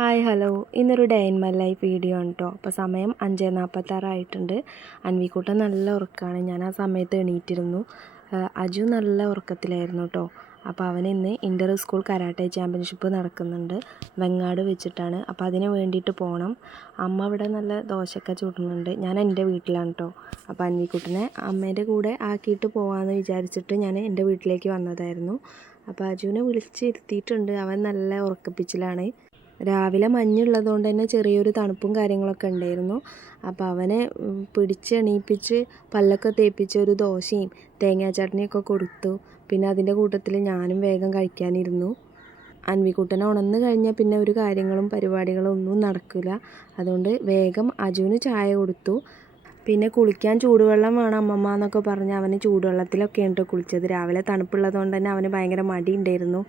Hi hello ഇന്നൊരു day in my life video ആണ് കേട്ടോ. അപ്പോൾ സമയം 5:46 ആയിട്ടുണ്ട്. അൻവിക്കുട്ടൻ നല്ല ഉറക്കമാണ്. ഞാൻ ആ സമയത്ത് എണീറ്റിരുന്നു. അജു നല്ല ഉറക്കത്തിലായിരുന്നു കേട്ടോ. അപ്പോൾ അവൻ ഇന്ന് ഇൻ്റർ സ്കൂൾ കരാട്ടെ ചാമ്പ്യൻഷിപ്പ് നടക്കുന്നുണ്ട്, വെങ്ങാട് വെച്ചിട്ടാണ്. അപ്പോൾ അതിന് വേണ്ടിയിട്ട് പോകണം. അമ്മ ഇവിടെ നല്ല ദോശയൊക്കെ ചുടുന്നുണ്ട്. ഞാൻ എൻ്റെ വീട്ടിലാണ് കേട്ടോ. അപ്പോൾ അൻവിക്കുട്ടനെ അമ്മേൻ്റെ കൂടെ ആക്കിയിട്ട് പോകാമെന്ന് വിചാരിച്ചിട്ട് ഞാൻ എൻ്റെ വീട്ടിലേക്ക് വന്നതായിരുന്നു. അപ്പോൾ അജുവിനെ വിളിച്ചിരുത്തിയിട്ടുണ്ട്. അവൻ നല്ല ഉറക്കപ്പിച്ചിലാണ്. രാവിലെ മഞ്ഞുള്ളതുകൊണ്ട് തന്നെ ചെറിയൊരു തണുപ്പും കാര്യങ്ങളൊക്കെ ഉണ്ടായിരുന്നു. അപ്പോൾ അവനെ പിടിച്ച് എണീപ്പിച്ച് പല്ലൊക്കെ തേപ്പിച്ച് ഒരു ദോശയും തേങ്ങാ ചട്നിയൊക്കെ കൊടുത്തു. പിന്നെ അതിൻ്റെ കൂട്ടത്തിൽ ഞാനും വേഗം കഴിക്കാനിരുന്നു. അൻവിക്കുട്ടനെ ഉണർന്നു കഴിഞ്ഞാൽ പിന്നെ ഒരു കാര്യങ്ങളും പരിപാടികളും ഒന്നും നടക്കില്ല. അതുകൊണ്ട് വേഗം അജുവിന് ചായ കൊടുത്തു. പിന്നെ കുളിക്കാൻ ചൂടുവെള്ളം വേണം അമ്മമ്മ എന്നൊക്കെ പറഞ്ഞ് അവന് ചൂടുവെള്ളത്തിലൊക്കെയാണ് കേട്ടോ കുളിച്ചത്. രാവിലെ തണുപ്പുള്ളതുകൊണ്ട് തന്നെ അവന് ഭയങ്കര മടി ഉണ്ടായിരുന്നു.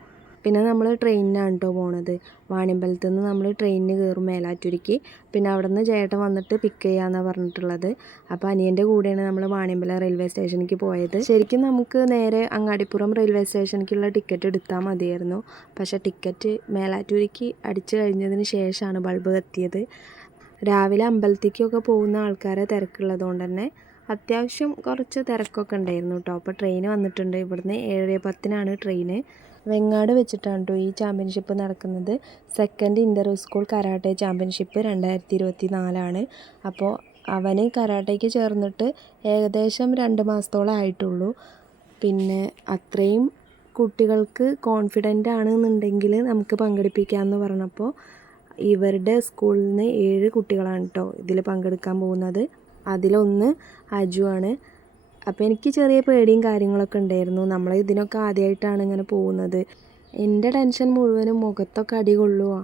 പിന്നെ നമ്മൾ ട്രെയിനിനാണ് കേട്ടോ പോണത്. വാണിയമ്പലത്തു നിന്ന് നമ്മൾ ട്രെയിനിന് കയറും മേലാറ്റൂരിക്ക്. പിന്നെ അവിടെ നിന്ന് ചേട്ടൻ വന്നിട്ട് പിക്ക് ചെയ്യാമെന്നാണ് പറഞ്ഞിട്ടുള്ളത്. അപ്പോൾ അനിയൻ്റെ കൂടെയാണ് നമ്മൾ വാണിയമ്പലം റെയിൽവേ സ്റ്റേഷനിലേക്ക് പോയത്. ശരിക്കും നമുക്ക് നേരെ അങ്ങാടിപ്പുറം റെയിൽവേ സ്റ്റേഷനിലേക്കുള്ള ടിക്കറ്റ് എടുത്താൽ മതിയായിരുന്നു. പക്ഷേ ടിക്കറ്റ് മേലാറ്റൂരിക്ക് അടിച്ചു കഴിഞ്ഞതിന് ശേഷമാണ് ബൾബ് കത്തിയത്. രാവിലെ അമ്പലത്തേക്കൊക്കെ പോകുന്ന ആൾക്കാരെ തിരക്കുള്ളതുകൊണ്ട് തന്നെ അത്യാവശ്യം കുറച്ച് തിരക്കൊക്കെ ഉണ്ടായിരുന്നു കേട്ടോ. അപ്പോൾ ട്രെയിൻ വന്നിട്ടുണ്ട്. ഇവിടുന്ന് 7:10 ട്രെയിന്. വെങ്ങാട് വെച്ചിട്ടാണ് കേട്ടോ ഈ ചാമ്പ്യൻഷിപ്പ് നടക്കുന്നത്. സെക്കൻഡ് ഇൻ്റർ സ്കൂൾ കരാട്ടെ ചാമ്പ്യൻഷിപ്പ് 2024 അപ്പോൾ അവന് കരാട്ടയ്ക്ക് ചേർന്നിട്ട് ഏകദേശം 2 മാസത്തോളം ആയിട്ടുള്ളൂ. പിന്നെ അത്രയും കുട്ടികൾക്ക് കോൺഫിഡൻ്റ് ആണെന്നുണ്ടെങ്കിൽ നമുക്ക് പങ്കെടുപ്പിക്കാമെന്ന് പറഞ്ഞപ്പോൾ ഇവരുടെ സ്കൂളിൽ നിന്ന് 7 കുട്ടികളാണ് കേട്ടോ ഇതിൽ പങ്കെടുക്കാൻ പോകുന്നത്. അതിലൊന്ന് അജു ആണ്. അപ്പോൾ എനിക്ക് ചെറിയ പേടിയും കാര്യങ്ങളൊക്കെ ഉണ്ടായിരുന്നു. നമ്മൾ ഇതിനൊക്കെ ആദ്യമായിട്ടാണ് ഇങ്ങനെ പോകുന്നത്. എൻ്റെ ടെൻഷൻ മുഴുവനും മുഖത്തൊക്കെ അടി കൊള്ളുമോ,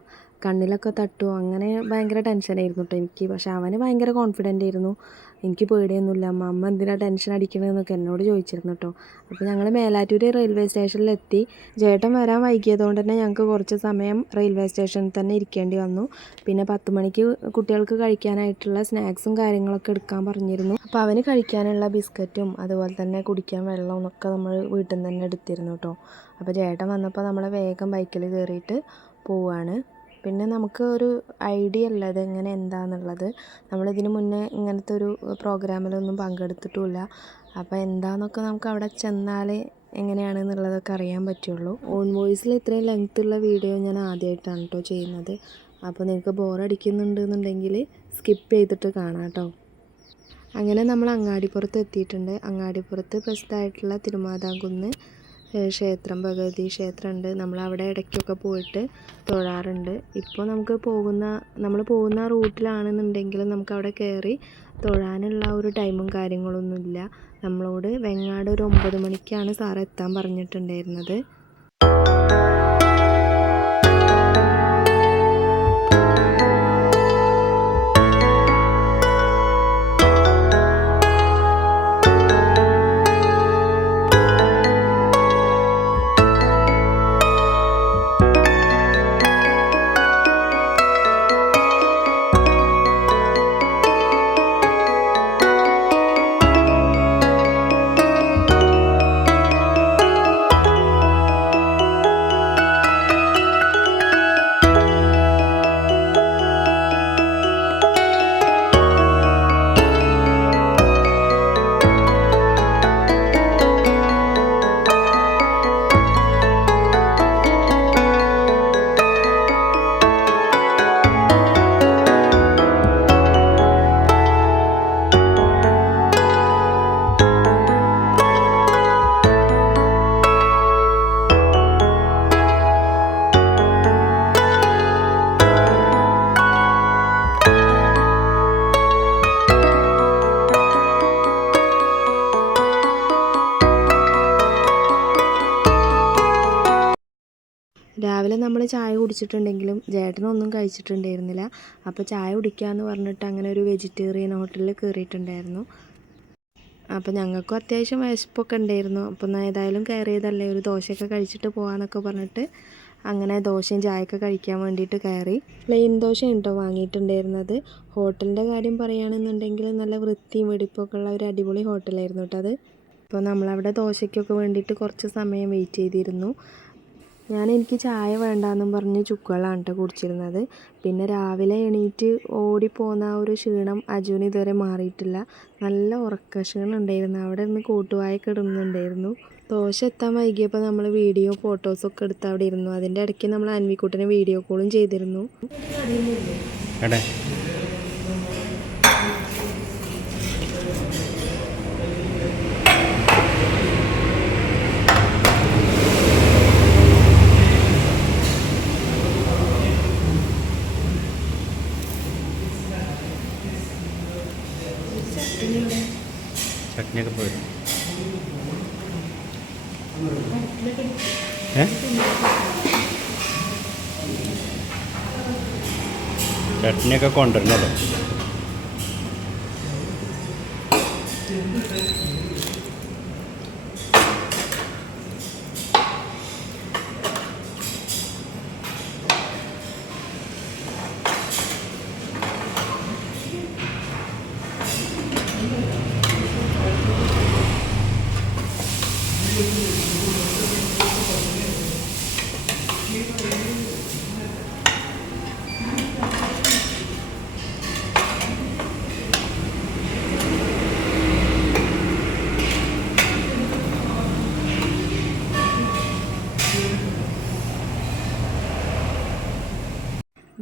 കണ്ണിലൊക്കെ തട്ടുമോ, അങ്ങനെ ഭയങ്കര ടെൻഷനായിരുന്നു കേട്ടോ എനിക്ക്. പക്ഷേ അവന് ഭയങ്കര കോൺഫിഡൻ്റ് ആയിരുന്നു. എനിക്ക് പേടിയൊന്നുമില്ല, അമ്മ എന്തിനാണ് ടെൻഷൻ അടിക്കണതെന്നൊക്കെ എന്നോട് ചോദിച്ചിരുന്നു കേട്ടോ. അപ്പോൾ ഞങ്ങൾ മേലാറ്റൂർ റെയിൽവേ സ്റ്റേഷനിലെത്തി. ചേട്ടൻ വരാൻ വൈകിയതുകൊണ്ട് തന്നെ ഞങ്ങൾക്ക് കുറച്ച് സമയം റെയിൽവേ സ്റ്റേഷനിൽ തന്നെ ഇരിക്കേണ്ടി വന്നു. പിന്നെ 10 മണിക്ക് കുട്ടികൾക്ക് കഴിക്കാനായിട്ടുള്ള സ്നാക്സും കാര്യങ്ങളൊക്കെ എടുക്കാൻ പറഞ്ഞിരുന്നു. അപ്പോൾ അവന് കഴിക്കാനുള്ള ബിസ്ക്കറ്റും അതുപോലെ തന്നെ കുടിക്കാൻ വെള്ളവും ഒക്കെ നമ്മൾ വീട്ടിൽ നിന്ന് തന്നെ എടുത്തിരുന്നു കേട്ടോ. അപ്പോൾ ചേട്ടൻ വന്നപ്പോൾ നമ്മൾ വേഗം ബൈക്കിൽ കയറിയിട്ട് പോവുകയാണ്. പിന്നെ നമുക്ക് ഒരു ഐഡിയ അല്ല ഇതെങ്ങനെ എന്താണെന്നുള്ളത്. നമ്മളിതിന് മുന്നേ ഇങ്ങനത്തെ ഒരു പ്രോഗ്രാമിലൊന്നും പങ്കെടുത്തിട്ടുമില്ല. അപ്പോൾ എന്താണെന്നൊക്കെ നമുക്ക് അവിടെ ചെന്നാൽ എങ്ങനെയാണെന്നുള്ളതൊക്കെ അറിയാൻ പറ്റുള്ളൂ. ഓൺ വോയിസിൽ ഇത്രയും ലെങ്ത്തുള്ള വീഡിയോ ഞാൻ ആദ്യമായിട്ടാണ് കേട്ടോ ചെയ്യുന്നത്. അപ്പോൾ നിങ്ങൾക്ക് ബോറടിക്കുന്നുണ്ടെന്നുണ്ടെങ്കിൽ സ്കിപ്പ് ചെയ്തിട്ട് കാണാം കേട്ടോ. അങ്ങനെ നമ്മൾ അങ്ങാടിപ്പുറത്ത് എത്തിയിട്ടുണ്ട്. അങ്ങാടിപ്പുറത്ത് പ്രസിദ്ധമായിട്ടുള്ള തിരുമാതാംകുന്ന് ക്ഷേത്രം, ഭഗവതി ക്ഷേത്രമുണ്ട്. നമ്മളവിടെ ഇടയ്ക്കൊക്കെ പോയിട്ട് തൊഴാറുണ്ട്. ഇപ്പോൾ നമ്മൾ പോകുന്ന റൂട്ടിലാണെന്നുണ്ടെങ്കിൽ നമുക്കവിടെ കയറി തൊഴാനുള്ള ഒരു ടൈമും കാര്യങ്ങളൊന്നുമില്ല. നമ്മളോട് വെങ്ങാട് ഒരു 9 മണിക്കാണ് സാറ് എത്താൻ പറഞ്ഞിട്ടുണ്ടായിരുന്നത്. രാവിലെ നമ്മൾ ചായ കുടിച്ചിട്ടുണ്ടെങ്കിലും ചേട്ടനൊന്നും കഴിച്ചിട്ടുണ്ടായിരുന്നില്ല. അപ്പോൾ ചായ കുടിക്കാമെന്ന് പറഞ്ഞിട്ട് അങ്ങനെ ഒരു വെജിറ്റേറിയൻ ഹോട്ടലിൽ കയറിയിട്ടുണ്ടായിരുന്നു. അപ്പോൾ ഞങ്ങൾക്കും അത്യാവശ്യം വിശപ്പൊക്കെ ഉണ്ടായിരുന്നു. അപ്പോൾ ഏതായാലും കയറിയതല്ലേ, ഒരു ദോശയൊക്കെ കഴിച്ചിട്ട് പോകാമെന്നൊക്കെ പറഞ്ഞിട്ട് അങ്ങനെ ദോശയും ചായയൊക്കെ കഴിക്കാൻ വേണ്ടിയിട്ട് കയറി. പ്ലെയിൻ ദോശയാണ് കേട്ടോ വാങ്ങിയിട്ടുണ്ടായിരുന്നത്. ഹോട്ടലിൻ്റെ കാര്യം പറയുകയാണെന്നുണ്ടെങ്കിൽ നല്ല വൃത്തിയും വെടിപ്പൊക്കെ ഉള്ള ഒരു അടിപൊളി ഹോട്ടലായിരുന്നു കേട്ടോ അത്. അപ്പോൾ നമ്മളവിടെ ദോശയ്ക്കൊക്കെ വേണ്ടിയിട്ട് കുറച്ച് സമയം വെയിറ്റ് ചെയ്തിരുന്നു. എനിക്ക് ചായ വേണ്ടാന്നും പറഞ്ഞ് ചുക്കുവെള്ളമാണ് കേട്ടോ കുടിച്ചിരുന്നത്. പിന്നെ രാവിലെ എണീറ്റ് ഓടിപ്പോന്ന ആ ഒരു ക്ഷീണം അജുവിന് ഇതുവരെ മാറിയിട്ടില്ല. നല്ല ഉറക്ക ക്ഷീണം ഉണ്ടായിരുന്നു. അവിടെ നിന്ന് കൂട്ടുവായൊക്കെ ഇടുന്നുണ്ടായിരുന്നു. ദോശ എത്താൻ വൈകിയപ്പോൾ നമ്മൾ വീഡിയോ ഫോട്ടോസൊക്കെ എടുത്ത് അവിടെ ഇരുന്നു. അതിൻ്റെ ഇടയ്ക്ക് നമ്മൾ അൻവിക്കുട്ടനെ വീഡിയോ കോളും ചെയ്തിരുന്നു. ചട്നിയൊക്കെ പോരും. ചട്നിയൊക്കെ കൊണ്ടുവരണല്ലോ.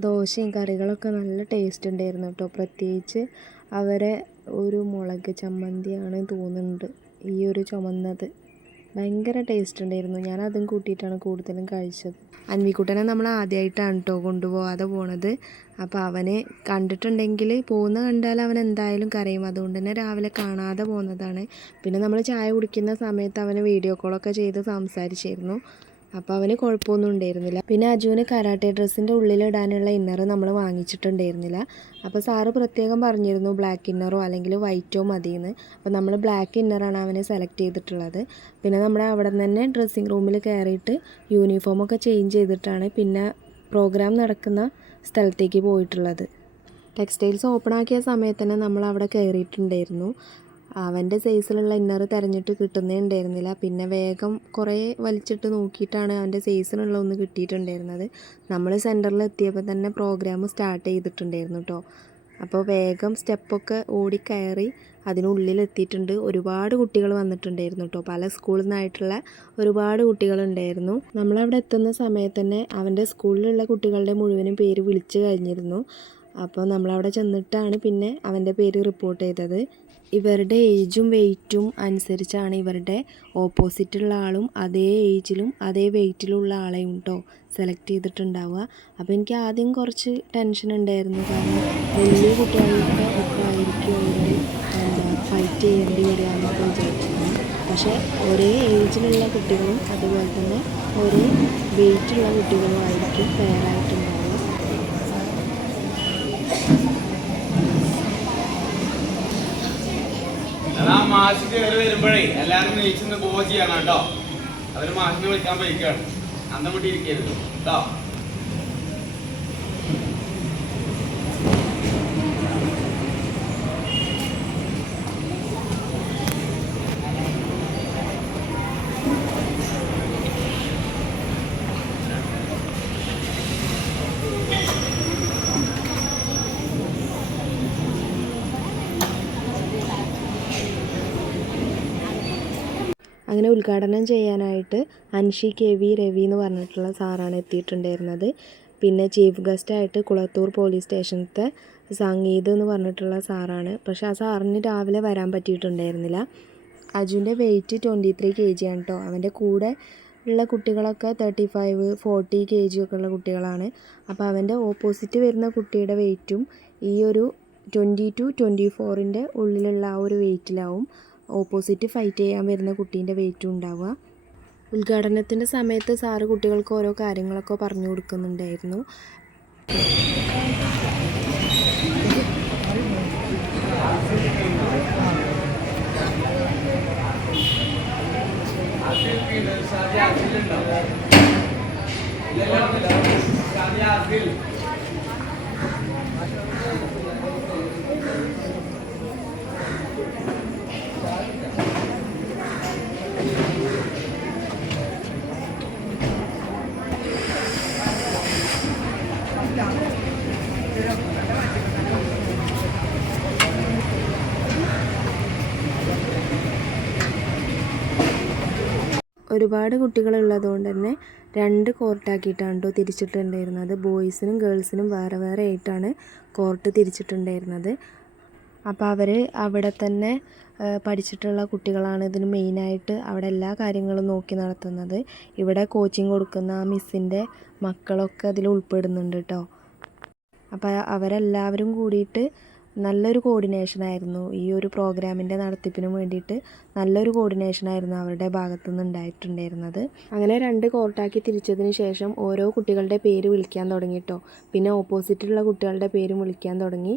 ദോശയും കറികളൊക്കെ നല്ല ടേസ്റ്റ് ഉണ്ടായിരുന്നു കേട്ടോ. പ്രത്യേകിച്ച് അവരെ ഒരു മുളക് ചമ്മന്തിയാണ് തോന്നുന്നുണ്ട് ഈ ഒരു ചുമന്നത്. ഭയങ്കര ടേസ്റ്റ് ഉണ്ടായിരുന്നു. ഞാൻ അതും കൂട്ടിയിട്ടാണ് കൂടുതലും കഴിച്ചത്. അൻവിക്കുട്ടനെ നമ്മൾ ആദ്യമായിട്ടാണ് കേട്ടോ കൊണ്ടുപോകാതെ പോണത്. അപ്പോൾ അവന് കണ്ടിട്ടുണ്ടെങ്കിൽ പോകുന്ന കണ്ടാൽ അവൻ എന്തായാലും കരയും. അതുകൊണ്ട് തന്നെ രാവിലെ കാണാതെ പോകുന്നതാണ്. പിന്നെ നമ്മൾ ചായ കുടിക്കുന്ന സമയത്ത് അവന് വീഡിയോ കോളൊക്കെ ചെയ്ത് സംസാരിച്ചിരുന്നു. അപ്പോൾ അവന് കുഴപ്പമൊന്നും ഉണ്ടായിരുന്നില്ല. പിന്നെ അജുവിന് കരാട്ടെ ഡ്രസ്സിൻ്റെ ഉള്ളിലിടാനുള്ള ഇന്നർ നമ്മൾ വാങ്ങിച്ചിട്ടുണ്ടായിരുന്നില്ല. അപ്പോൾ സാറ് പ്രത്യേകം പറഞ്ഞിരുന്നു ബ്ലാക്ക് ഇന്നറോ അല്ലെങ്കിൽ വൈറ്റോ മതിയെന്ന്. അപ്പോൾ നമ്മൾ ബ്ലാക്ക് ഇന്നറാണ് അവനെ സെലക്ട് ചെയ്തിട്ടുള്ളത്. പിന്നെ നമ്മൾ അവിടെ നിന്ന് തന്നെ ഡ്രസ്സിങ് റൂമിൽ കയറിയിട്ട് യൂണിഫോമൊക്കെ ചേഞ്ച് ചെയ്തിട്ടാണ് പിന്നെ പ്രോഗ്രാം നടക്കുന്ന സ്ഥലത്തേക്ക് പോയിട്ടുള്ളത്. ടെക്സ്റ്റൈൽസ് ഓപ്പൺ ആക്കിയ സമയത്ത് തന്നെ നമ്മൾ അവിടെ കയറിയിട്ടുണ്ടായിരുന്നു. അവൻ്റെ സൈസിലുള്ള ഇന്നർ തിരഞ്ഞിട്ട് കിട്ടുന്നേ ഉണ്ടായിരുന്നില്ല. പിന്നെ വേഗം കുറേ വലിച്ചിട്ട് നോക്കിയിട്ടാണ് അവൻ്റെ സൈസിനുള്ള ഒന്ന് കിട്ടിയിട്ടുണ്ടായിരുന്നത്. നമ്മൾ സെൻറ്ററിൽ എത്തിയപ്പോൾ തന്നെ പ്രോഗ്രാം സ്റ്റാർട്ട് ചെയ്തിട്ടുണ്ടായിരുന്നു കേട്ടോ. അപ്പോൾ വേഗം സ്റ്റെപ്പൊക്കെ ഓടിക്കയറി അതിനുള്ളിലെത്തിയിട്ടുണ്ട്. ഒരുപാട് കുട്ടികൾ വന്നിട്ടുണ്ടായിരുന്നു കേട്ടോ. പല സ്കൂളിൽ നിന്നായിട്ടുള്ള ഒരുപാട് കുട്ടികളുണ്ടായിരുന്നു. നമ്മളവിടെ എത്തുന്ന സമയത്ത് തന്നെ അവൻ്റെ സ്കൂളിലുള്ള കുട്ടികളുടെ മുഴുവനും പേര് വിളിച്ചു കഴിഞ്ഞിരുന്നു. അപ്പോൾ നമ്മളവിടെ ചെന്നിട്ടാണ് പിന്നെ അവൻ്റെ പേര് റിപ്പോർട്ട് ചെയ്തത്. ഇവരുടെ ഏജും വെയ്റ്റും അനുസരിച്ചാണ് ഇവരുടെ ഓപ്പോസിറ്റുള്ള ആളും അതേ ഏജിലും അതേ വെയ്റ്റിലുള്ള ആളെയും കേട്ടോ സെലക്ട് ചെയ്തിട്ടുണ്ടാവുക. അപ്പോൾ എനിക്ക് ആദ്യം കുറച്ച് ടെൻഷൻ ഉണ്ടായിരുന്നു. കാരണം വലിയ കുട്ടികളുടെ ഒക്കെ ആയിരിക്കും അവർ ഫൈറ്റ് ചെയ്യേണ്ടി വരിക എന്നൊക്കെ വിചാരിച്ചിരുന്നു. പക്ഷേ ഒരേ ഏജിലുള്ള കുട്ടികളും അതുപോലെ തന്നെ ഒരേ വെയ്റ്റുള്ള കുട്ടികളും ആയിരിക്കും ഫെയറായിട്ടുണ്ടാവുക. മാഷ് കയറി വരുമ്പോഴേ എല്ലാവരും നീച്ചിന്ന് ഗോ ചെയ്യണം കേട്ടോ. അവര് മാഷിനെ വിളിക്കാൻ പോയിക്കാണ്. അന്ന് കൂട്ടി ഇരിക്കരുത് കേട്ടോ. അങ്ങനെ ഉദ്ഘാടനം ചെയ്യാനായിട്ട് അൻഷി KV രവി എന്ന് പറഞ്ഞിട്ടുള്ള സാറാണ് എത്തിയിട്ടുണ്ടായിരുന്നത്. പിന്നെ ചീഫ് ഗസ്റ്റായിട്ട് കുളത്തൂർ പോലീസ് സ്റ്റേഷനത്തെ സംഗീത് എന്ന് പറഞ്ഞിട്ടുള്ള സാറാണ്. പക്ഷേ ആ സാറിന് രാവിലെ വരാൻ പറ്റിയിട്ടുണ്ടായിരുന്നില്ല. അജുവിൻ്റെ വെയ്റ്റ് 23 kg ആണ് കേട്ടോ. അവൻ്റെ കൂടെ ഉള്ള കുട്ടികളൊക്കെ 35, 40 kg ഒക്കെ ഉള്ള കുട്ടികളാണ്. അപ്പോൾ അവൻ്റെ ഓപ്പോസിറ്റ് വരുന്ന കുട്ടിയുടെ വെയ്റ്റും ഈ ഒരു 22, 24ൻ്റെ ഉള്ളിലുള്ള ആ ഒരു വെയ്റ്റിലാവും ഓപ്പോസിറ്റ് ഫൈറ്റ് ചെയ്യാൻ വരുന്ന കുട്ടീൻ്റെ വെയിറ്റും ഉണ്ടാവുക. ഉദ്ഘാടനത്തിൻ്റെ സമയത്ത് സാറ് കുട്ടികൾക്ക് ഓരോ കാര്യങ്ങളൊക്കെ പറഞ്ഞു കൊടുക്കുന്നുണ്ടായിരുന്നു. ഒരുപാട് കുട്ടികളുള്ളതുകൊണ്ട് തന്നെ 2 കോർട്ടാക്കിയിട്ടാണ് കേട്ടോ തിരിച്ചിട്ടുണ്ടായിരുന്നത്. ബോയ്സിനും ഗേൾസിനും വേറെ വേറെ ആയിട്ടാണ് കോർട്ട് തിരിച്ചിട്ടുണ്ടായിരുന്നത്. അപ്പോൾ അവർ അവിടെ തന്നെ പഠിച്ചിട്ടുള്ള കുട്ടികളാണ് ഇതിന് മെയിനായിട്ട് അവിടെ എല്ലാ കാര്യങ്ങളും നോക്കി നടത്തുന്നത്. ഇവിടെ കോച്ചിങ് കൊടുക്കുന്ന ആ മിസ്സിൻ്റെ മക്കളൊക്കെ അതിൽ ഉൾപ്പെടുന്നുണ്ട് കേട്ടോ. അപ്പോൾ അവരെല്ലാവരും കൂടിയിട്ട് നല്ലൊരു കോർഡിനേഷനായിരുന്നു ഈ ഒരു പ്രോഗ്രാമിൻ്റെ നടത്തിപ്പിന് വേണ്ടിയിട്ട്. നല്ലൊരു കോർഡിനേഷനായിരുന്നു അവരുടെ ഭാഗത്തു നിന്ന് ഉണ്ടായിട്ടുണ്ടായിരുന്നത്. അങ്ങനെ 2 കോർട്ടാക്കി തിരിച്ചതിന് ശേഷം ഓരോ കുട്ടികളുടെ പേര് വിളിക്കാൻ തുടങ്ങി കേട്ടോ. പിന്നെ ഓപ്പോസിറ്റുള്ള കുട്ടികളുടെ പേരും വിളിക്കാൻ തുടങ്ങി.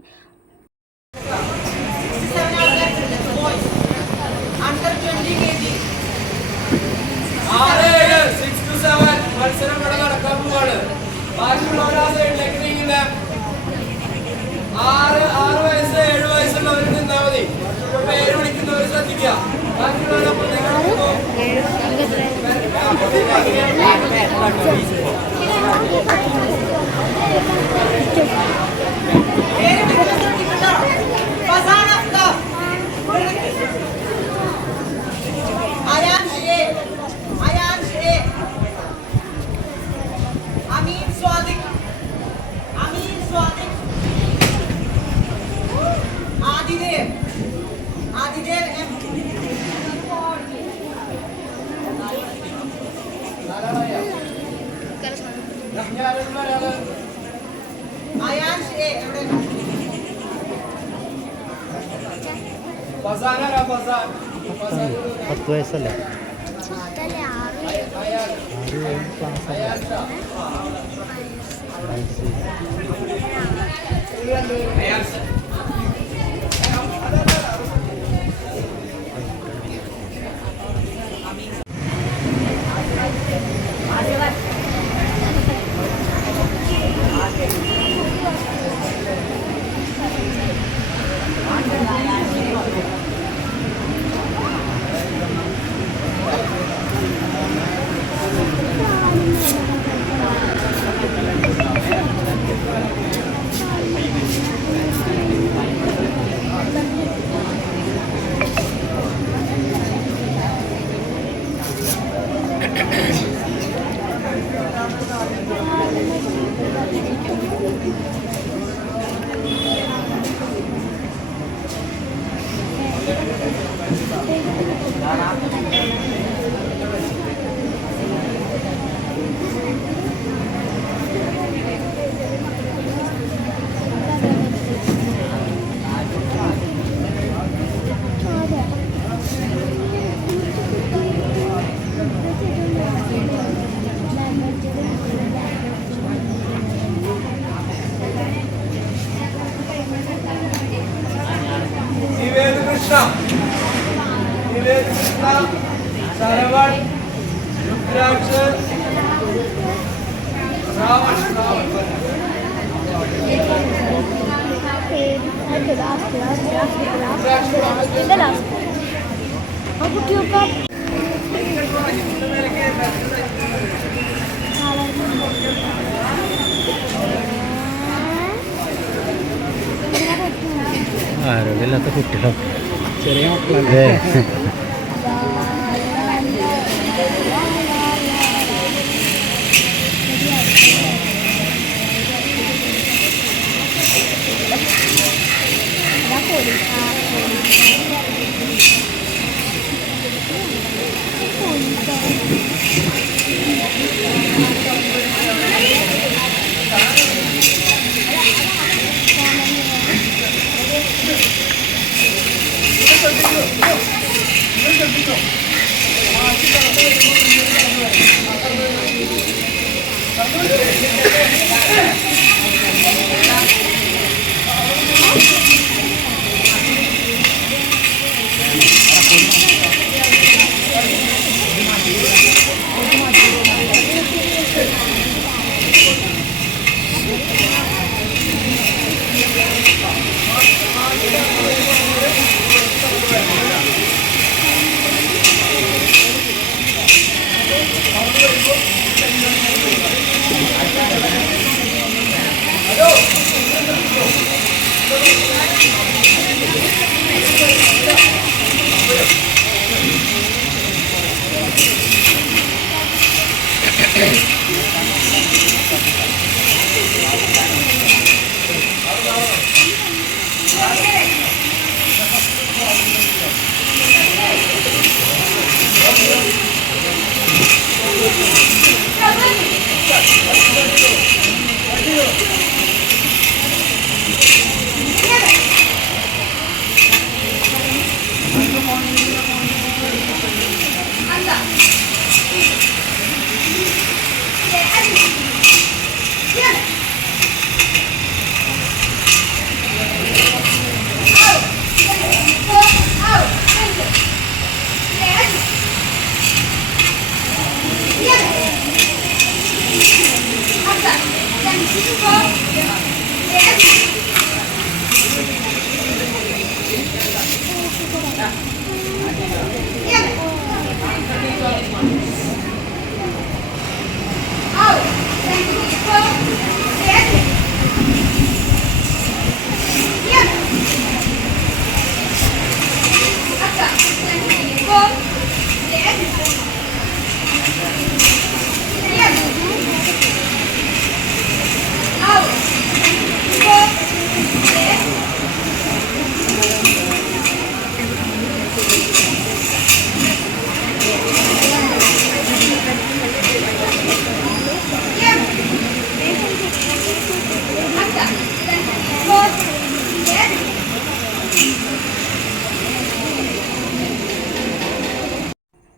മത്സരം ഇവിടെ നടക്കാൻ പോവാണ്. ബാക്കിയുള്ളവരാ സൈഡിലേക്ക് നീങ്ങില്ല. 6 വയസ്സ് 7 വയസ്സുള്ളവർ നിന്നാൽ മതി. പേര് വിളിക്കുന്നവർ ശ്രദ്ധിക്കുക. പത്ത് വയസ്സല്ലേ? Saravan, Rudraksha, Ravan. ആരോഗ്യമില്ലാത്ത കുട്ടികളോ ചെറിയ മക്കളല്ലേ?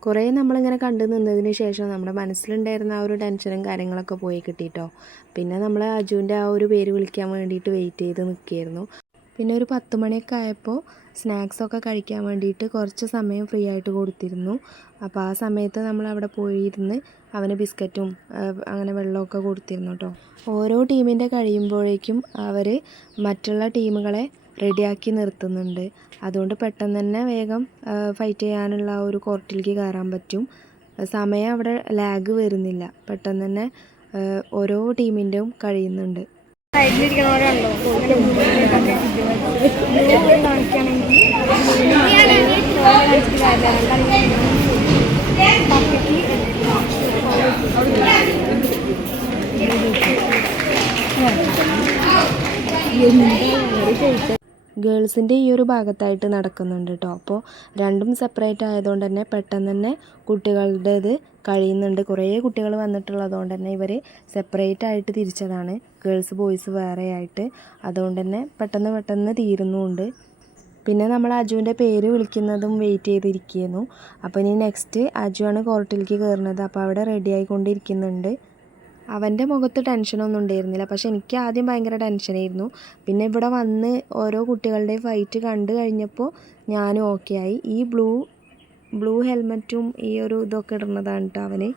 കുറേ നമ്മളിങ്ങനെ കണ്ടു നിന്നതിന് ശേഷം നമ്മുടെ മനസ്സിലുണ്ടായിരുന്ന ആ ഒരു ടെൻഷനും കാര്യങ്ങളൊക്കെ പോയി കിട്ടിയിട്ടോ. പിന്നെ നമ്മൾ അജുവിൻ്റെ ആ ഒരു പേര് വിളിക്കാൻ വേണ്ടിയിട്ട് വെയിറ്റ് ചെയ്ത് നിൽക്കുകയായിരുന്നു. പിന്നെ ഒരു 10 മണിയൊക്കെ ആയപ്പോൾ സ്നാക്സൊക്കെ കഴിക്കാൻ വേണ്ടിയിട്ട് കുറച്ച് സമയം ഫ്രീ ആയിട്ട് കൊടുത്തിരുന്നു. അപ്പോൾ ആ സമയത്ത് നമ്മൾ അവിടെ പോയിരുന്ന് അവന് ബിസ്ക്കറ്റും അങ്ങനെ വെള്ളമൊക്കെ കൊടുത്തിരുന്നു കേട്ടോ. ഓരോ ടീമിൻ്റെ കഴിയുമ്പോഴേക്കും അവർ മറ്റുള്ള ടീമുകളെ റെഡിയാക്കി നിർത്തുന്നുണ്ട്. അതുകൊണ്ട് പെട്ടെന്ന് തന്നെ വേഗം ഫൈറ്റ് ചെയ്യാനുള്ള ആ ഒരു കോർട്ടിലേക്ക് കയറാൻ പറ്റും. സമയം അവിടെ ലാഗ് വരുന്നില്ല. പെട്ടെന്ന് തന്നെ ഓരോ ടീമിൻ്റെയും കഴിയുന്നുണ്ട്. ഗേൾസിൻ്റെ ഈ ഒരു ഭാഗത്തായിട്ട് നടക്കുന്നുണ്ട് കേട്ടോ. അപ്പോൾ രണ്ടും സെപ്പറേറ്റ് ആയതുകൊണ്ട് തന്നെ പെട്ടെന്ന് തന്നെ കുട്ടികളുടേത് കഴിയുന്നുണ്ട്. കുറേ കുട്ടികൾ വന്നിട്ടുള്ളതുകൊണ്ട് തന്നെ ഇവർ സെപ്പറേറ്റ് ആയിട്ട് തിരിച്ചതാണ്, ഗേൾസ് ബോയ്സ് വേറെ ആയിട്ട്. അതുകൊണ്ട് തന്നെ പെട്ടെന്ന് തീരുന്നുമുണ്ട്. പിന്നെ നമ്മൾ അജുവിൻ്റെ പേര് വിളിക്കുന്നതും വെയിറ്റ് ചെയ്തിരിക്കുന്നു. അപ്പോൾ ഇനി നെക്സ്റ്റ് അജുവാണ് കോർട്ടിലേക്ക് കയറുന്നത്. അപ്പോൾ അവിടെ റെഡി ആയിക്കൊണ്ടിരിക്കുന്നുണ്ട്. അവൻ്റെ മുഖത്ത് ടെൻഷനൊന്നും ഉണ്ടായിരുന്നില്ല, പക്ഷെ എനിക്ക് ആദ്യം ഭയങ്കര ടെൻഷനായിരുന്നു. പിന്നെ ഇവിടെ വന്ന് ഓരോ കുട്ടികളുടെയും ഫൈറ്റ് കണ്ടു കഴിഞ്ഞപ്പോൾ ഞാനും ഓക്കെ ആയി. ഈ ബ്ലൂ ഹെൽമെറ്റും ഈ ഒരു ഇതൊക്കെ ഇടുന്നതാണ് കേട്ടോ അവന്.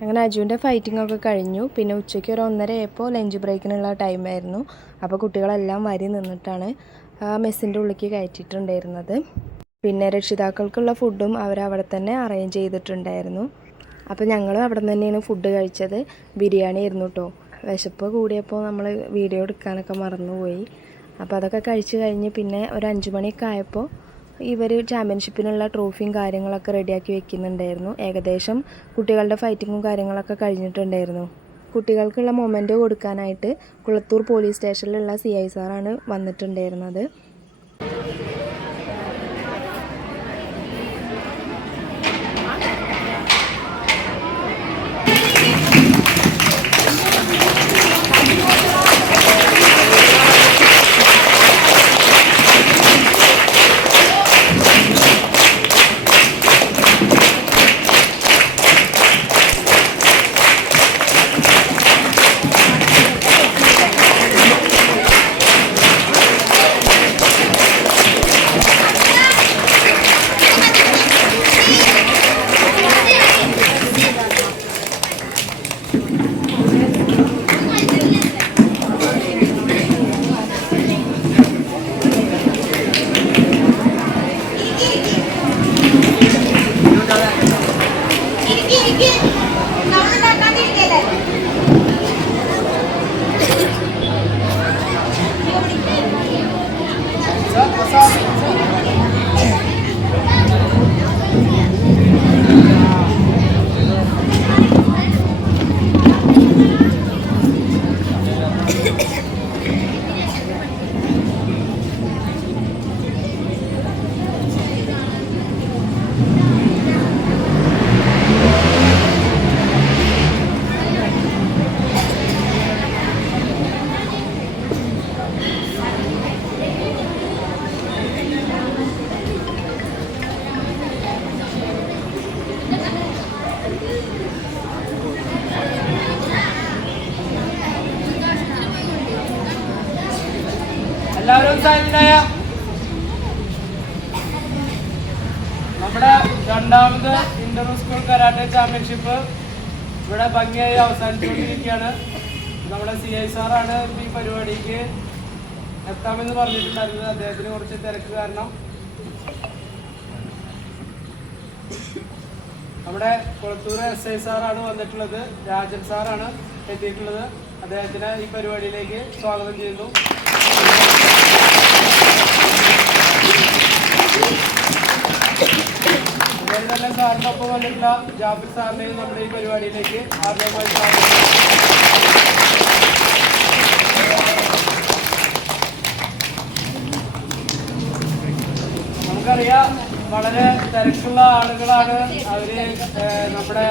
അങ്ങനെ അജുവിൻ്റെ ഫൈറ്റിംഗ് ഒക്കെ കഴിഞ്ഞു. പിന്നെ ഉച്ചയ്ക്ക് ഒരു 1:30 ആയപ്പോൾ ലഞ്ച് ബ്രേക്കിനുള്ള ടൈമായിരുന്നു. അപ്പോൾ കുട്ടികളെല്ലാം വരി നിന്നിട്ടാണ് മെസ്സിൻ്റെ ഉള്ളിലേക്ക് കയറ്റിയിട്ടുണ്ടായിരുന്നത്. പിന്നെ രക്ഷിതാക്കൾക്കുള്ള ഫുഡും അവരവിടെ തന്നെ അറേഞ്ച് ചെയ്തിട്ടുണ്ടായിരുന്നു. അപ്പോൾ ഞങ്ങളും അവിടെ നിന്ന് തന്നെയാണ് ഫുഡ് കഴിച്ചത്. ബിരിയാണി ആയിരുന്നു കേട്ടോ. വിശപ്പ് കൂടിയപ്പോൾ നമ്മൾ വീഡിയോ എടുക്കാനൊക്കെ മറന്നുപോയി. അപ്പോൾ അതൊക്കെ കഴിച്ച് കഴിഞ്ഞ് പിന്നെ ഒരു 5 മണിയൊക്കെ ആയപ്പോൾ ഇവർ ചാമ്പ്യൻഷിപ്പിനുള്ള ട്രോഫിയും കാര്യങ്ങളൊക്കെ റെഡിയാക്കി വെക്കുന്നുണ്ടായിരുന്നു. ഏകദേശം കുട്ടികളുടെ ഫൈറ്റിങ്ങും കാര്യങ്ങളൊക്കെ കഴിഞ്ഞിട്ടുണ്ടായിരുന്നു. കുട്ടികൾക്കുള്ള മൊമെൻ്റ് കൊടുക്കാനായിട്ട് കുളത്തൂർ പോലീസ് സ്റ്റേഷനിലുള്ള CI സാറാണ് വന്നിട്ടുണ്ടായിരുന്നത്. എല്ലാവരും സൈലന്റായ നമ്മുടെ രണ്ടാമത് ഇന്റർ സ്കൂൾ കരാട്ടെ ചാമ്പ്യൻഷിപ്പ് ഇവിടെ ഭംഗിയായി അവസാനിച്ചുകൊണ്ടിരിക്കുകയാണ്. നമ്മുടെ CI സാറാണ് ഈ പരിപാടിക്ക് എത്താമെന്ന് പറഞ്ഞിട്ടുണ്ടായിരുന്നത്. അദ്ദേഹത്തിന് കുറച്ച് തിരക്ക് കാരണം നമ്മുടെ കുളത്തൂർ SI സാറാണ് വന്നിട്ടുള്ളത്. രാജൻ സാറാണ് എത്തിയിട്ടുള്ളത്. അദ്ദേഹത്തിന് ഈ പരിപാടിയിലേക്ക് സ്വാഗതം ചെയ്യുന്നു. അതുപോലെ തന്നെ സാറിൻ്റെ ഒപ്പം വന്നിട്ടുള്ള ജാഫിർ സാറിനെയും നമ്മുടെ ഈ പരിപാടിയിലേക്ക് ആദ്യമായി സ്വാഗതം. നമുക്കറിയാം വളരെ തിരക്കുള്ള ആളുകളാണ് അവര്. നമ്മുടെ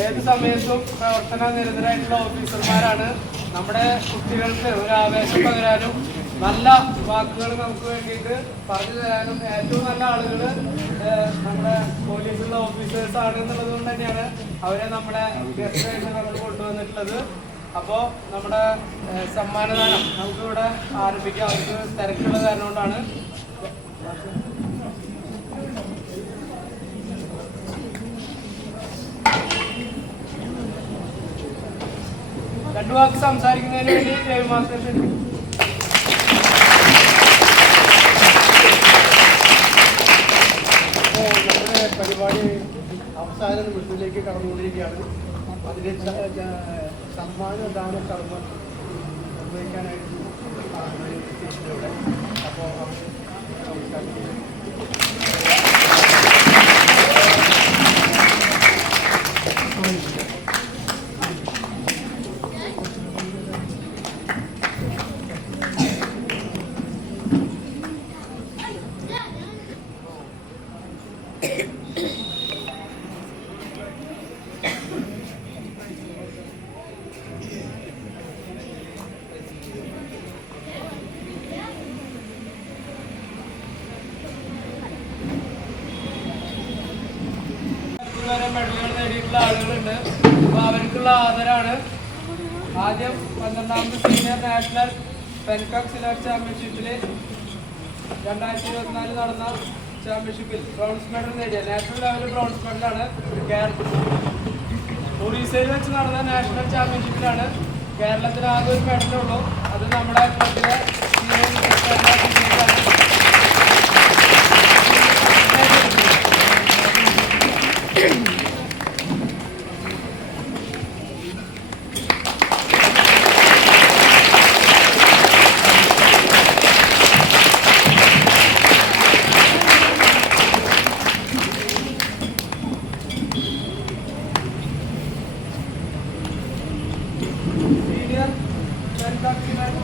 ഏത് സമയത്തും പ്രവർത്തന നിരതരായിട്ടുള്ള ഓഫീസർമാരാണ്. നമ്മുടെ കുട്ടികൾക്ക് ഒരു ആവേശം പകരാനും നല്ല വാക്കുകൾ നമുക്ക് വേണ്ടിയിട്ട് പറഞ്ഞു തരാനും ഏറ്റവും നല്ല ആളുകൾ നമ്മുടെ പോലീസുള്ള ഓഫീസേഴ്സ് ആണ് എന്നുള്ളത് കൊണ്ട് തന്നെയാണ് അവരെ നമ്മുടെ ഗസ്റ്റായിട്ട് നമ്മൾ കൊണ്ടുവന്നിട്ടുള്ളത്. അപ്പോൾ നമ്മുടെ സമ്മാനദാനം നമുക്കിവിടെ ആരംഭിക്കാം. അവർക്ക് തിരക്കുള്ള കാരണം കൊണ്ടാണ്. രണ്ടു വാക്ക് സംസാരിക്കുന്നതിന് വേണ്ടി രവി മാസ്റ്റർ നമ്മുടെ പരിപാടി അവസാന നിമിഷത്തിലേക്ക് കടന്നുകൊണ്ടിരിക്കുകയാണ്. അതിന് സമ്മാനദാന കർമ്മം നിർവഹിക്കാനായിട്ട് ഇവിടെ. അപ്പോൾ മെഡലുകൾ നേടിയിട്ടുള്ള ആളുകളുണ്ട്. അപ്പോൾ അവർക്കുള്ള ആദരാണ്. ആദ്യം 12ാമത് സീനിയർ നാഷണൽ പെൻകാക് സിലാറ്റ് ചാമ്പ്യൻഷിപ്പിൽ 2024 നടന്ന ചാമ്പ്യൻഷിപ്പിൽ ബ്രോൺസ് മെഡൽ നേടിയ നാഷണൽ ലെവൽ ബ്രോൺസ് മെഡലാണ്. ഒറീസയിൽ വെച്ച് നടന്ന നാഷണൽ ചാമ്പ്യൻഷിപ്പിലാണ് കേരളത്തിന് ആകെ ഒരു മെഡലുള്ളൂ. അത് നമ്മുടെ ക്ലബിലെ സീനിയർ പെൻകാക് സിലാറ്റ്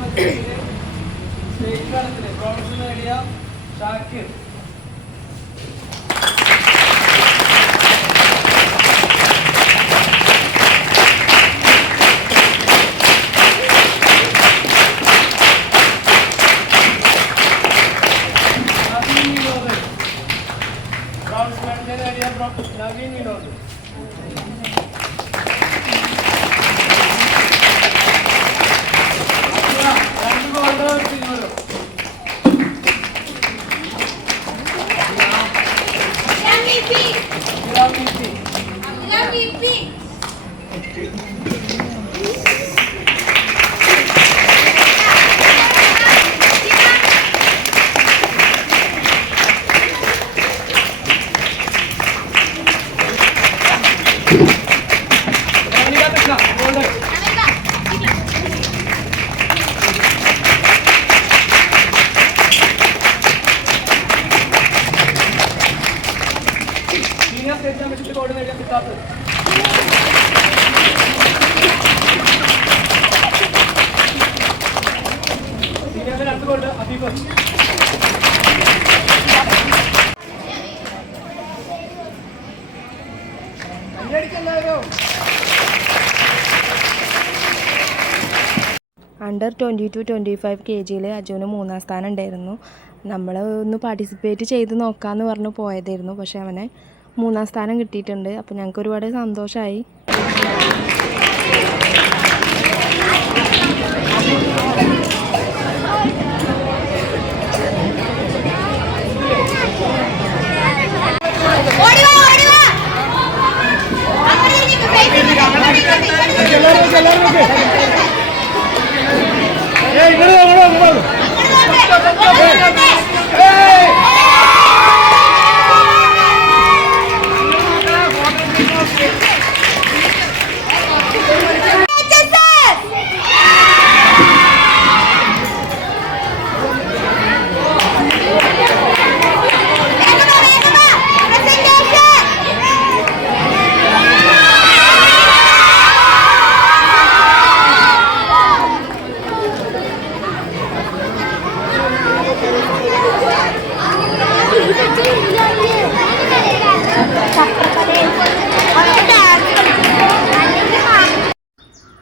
മത്സരത്തിലെ സ്റ്റേറ്റ് തലത്തിൽ ബ്രോൺസ് നേടിയ ഷാക്കിർ. ബ്രോൺസ് മെഡൽ നേടിയ നവീൻ വിനോദ്. ഗോൾഡ് നേടിയ സിദ്ധാർത്ഥ്. സീനിയറിന്റെ 2 ഗോൾഡ് അദീപ്. അണ്ടർ 22-25 kg അജുവിന് 3ാം സ്ഥാനം ഉണ്ടായിരുന്നു. നമ്മൾ ഒന്ന് പാർട്ടിസിപ്പേറ്റ് ചെയ്ത് നോക്കാമെന്ന് പറഞ്ഞ് പോയതായിരുന്നു. പക്ഷേ അവനെ 3ാം സ്ഥാനം കിട്ടിയിട്ടുണ്ട്. അപ്പോൾ ഞങ്ങൾക്ക് ഒരുപാട് സന്തോഷമായി.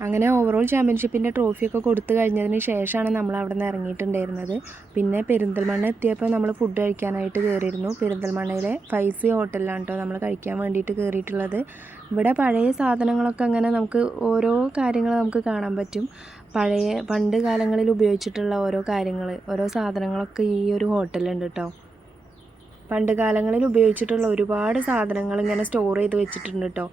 അങ്ങനെ ഓവറോൾ ചാമ്പ്യൻഷിപ്പിൻ്റെ ട്രോഫിയൊക്കെ കൊടുത്തു കഴിഞ്ഞതിന് ശേഷമാണ് നമ്മൾ അവിടെ നിന്ന് ഇറങ്ങിയിട്ടുണ്ടായിരുന്നത്. പിന്നെ പെരിന്തൽമണ്ണ എത്തിയപ്പോൾ നമ്മൾ ഫുഡ് കഴിക്കാനായിട്ട് കയറിയിരുന്നു. പെരിന്തൽമണ്ണയിലെ ഫൈസി ഹോട്ടലിലാണ് കേട്ടോ നമ്മൾ കഴിക്കാൻ വേണ്ടിയിട്ട് കയറിയിട്ടുള്ളത്. ഇവിടെ പഴയ സാധനങ്ങളൊക്കെ അങ്ങനെ നമുക്ക് ഓരോ കാര്യങ്ങൾ നമുക്ക് കാണാൻ പറ്റും. പണ്ട് കാലങ്ങളിൽ ഉപയോഗിച്ചിട്ടുള്ള ഓരോ കാര്യങ്ങൾ, ഓരോ സാധനങ്ങളൊക്കെ ഈ ഒരു ഹോട്ടലുണ്ട് കേട്ടോ. പണ്ട് കാലങ്ങളിൽ ഉപയോഗിച്ചിട്ടുള്ള ഒരുപാട് സാധനങ്ങൾ ഇങ്ങനെ സ്റ്റോർ ചെയ്ത് വെച്ചിട്ടുണ്ട് കേട്ടോ.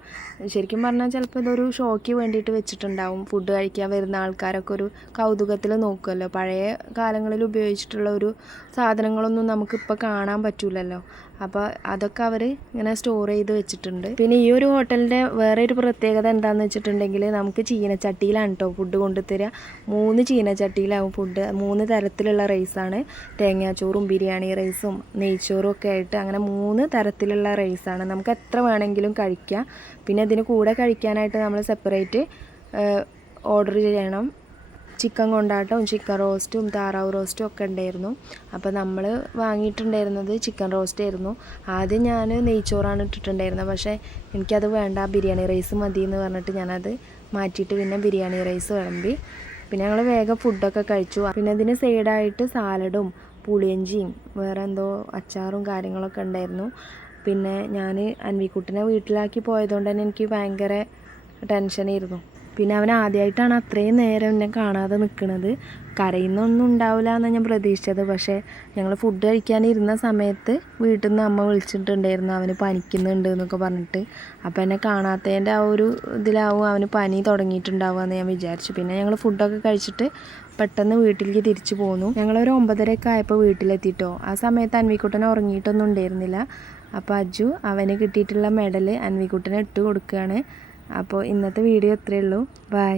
ശരിക്കും പറഞ്ഞാൽ ചിലപ്പോൾ ഇതൊരു ഷോയ്ക്ക് വേണ്ടിയിട്ട് വെച്ചിട്ടുണ്ടാവും. ഫുഡ് കഴിക്കാൻ വരുന്ന ആൾക്കാരൊക്കെ ഒരു കൗതുകത്തിൽ നോക്കുമല്ലോ. പഴയ കാലങ്ങളിൽ ഉപയോഗിച്ചിട്ടുള്ള ഒരു സാധനങ്ങളൊന്നും നമുക്കിപ്പോൾ കാണാൻ പറ്റില്ലല്ലോ. അപ്പോൾ അതൊക്കെ അവർ ഇങ്ങനെ സ്റ്റോർ ചെയ്ത് വെച്ചിട്ടുണ്ട്. പിന്നെ ഈ ഒരു ഹോട്ടലിൻ്റെ വേറെ ഒരു പ്രത്യേകത എന്താണെന്ന് വെച്ചിട്ടുണ്ടെങ്കിൽ നമുക്ക് ചീനച്ചട്ടിയിലാണ് കേട്ടോ ഫുഡ് കൊണ്ടുതരിക. 3 ചീനച്ചട്ടിയിലാവും ഫുഡ്. 3 തരത്തിലുള്ള റൈസാണ്. തേങ്ങാച്ചോറും ബിരിയാണി റൈസും നെയ്ച്ചോറും ഒക്കെ ആയിട്ട് അങ്ങനെ 3 തരത്തിലുള്ള റൈസാണ്. നമുക്ക് എത്ര വേണമെങ്കിലും കഴിക്കാം. പിന്നെ ഇതിന് കൂടെ കഴിക്കാനായിട്ട് നമ്മൾ സെപ്പറേറ്റ് ഓർഡർ ചെയ്യണം. ചിക്കൻ കൊണ്ടാട്ടവും ചിക്കൻ റോസ്റ്റും താറാവ് റോസ്റ്റും ഒക്കെ ഉണ്ടായിരുന്നു. അപ്പോൾ നമ്മൾ വാങ്ങിയിട്ടുണ്ടായിരുന്നത് ചിക്കൻ റോസ്റ്റ് ആയിരുന്നു. ആദ്യം ഞാൻ നെയ്ച്ചോറാണ് ഇട്ടിട്ടുണ്ടായിരുന്നത്. പക്ഷേ എനിക്കത് വേണ്ട, ബിരിയാണി റൈസ് മതി എന്ന് പറഞ്ഞിട്ട് ഞാനത് മാറ്റിയിട്ട് പിന്നെ ബിരിയാണി റൈസ് വിളമ്പി. പിന്നെ ഞങ്ങൾ വേഗം ഫുഡൊക്കെ കഴിച്ചു. പിന്നെ ഇതിന് സൈഡായിട്ട് സാലഡും പുളിയഞ്ചിയും വേറെ എന്തോ അച്ചാറും കാര്യങ്ങളൊക്കെ ഉണ്ടായിരുന്നു. പിന്നെ ഞാൻ അൻവിക്കുട്ടിനെ വീട്ടിലാക്കി പോയതുകൊണ്ട് തന്നെ എനിക്ക് ഭയങ്കര ടെൻഷനായിരുന്നു. പിന്നെ അവൻ ആദ്യമായിട്ടാണ് അത്രയും നേരം എന്നെ കാണാതെ നിൽക്കുന്നത്. കരയുന്നൊന്നും ഉണ്ടാവില്ല എന്നാണ് ഞാൻ പ്രതീക്ഷിച്ചത്. പക്ഷേ ഞങ്ങൾ ഫുഡ് കഴിക്കാനിരുന്ന സമയത്ത് വീട്ടിൽ നിന്ന് അമ്മ വിളിച്ചിട്ടുണ്ടായിരുന്നു അവന് പനിക്കുന്നുണ്ട് എന്നൊക്കെ പറഞ്ഞിട്ട്. അപ്പോൾ എന്നെ കാണാത്തതിൻ്റെ ആ ഒരു ഇതിലാവും അവന് പനി തുടങ്ങിയിട്ടുണ്ടാവുക എന്ന് ഞാൻ വിചാരിച്ചു. പിന്നെ ഞങ്ങൾ ഫുഡൊക്കെ കഴിച്ചിട്ട് പെട്ടെന്ന് വീട്ടിലേക്ക് തിരിച്ചു പോന്നു. ഞങ്ങളൊരു 9:30 ആയപ്പോൾ വീട്ടിലെത്തിയിട്ടോ. ആ സമയത്ത് അൻവിക്കുട്ടനെ ഉറങ്ങിയിട്ടൊന്നും ഉണ്ടായിരുന്നില്ല. അപ്പോൾ അജു അവന് കിട്ടിയിട്ടുള്ള മെഡൽ അൻവിക്കുട്ടനെ ഇട്ട് കൊടുക്കുകയാണ്. അപ്പോൾ ഇന്നത്തെ വീഡിയോ ഇത്രയേ ഉള്ളൂ. ബൈ.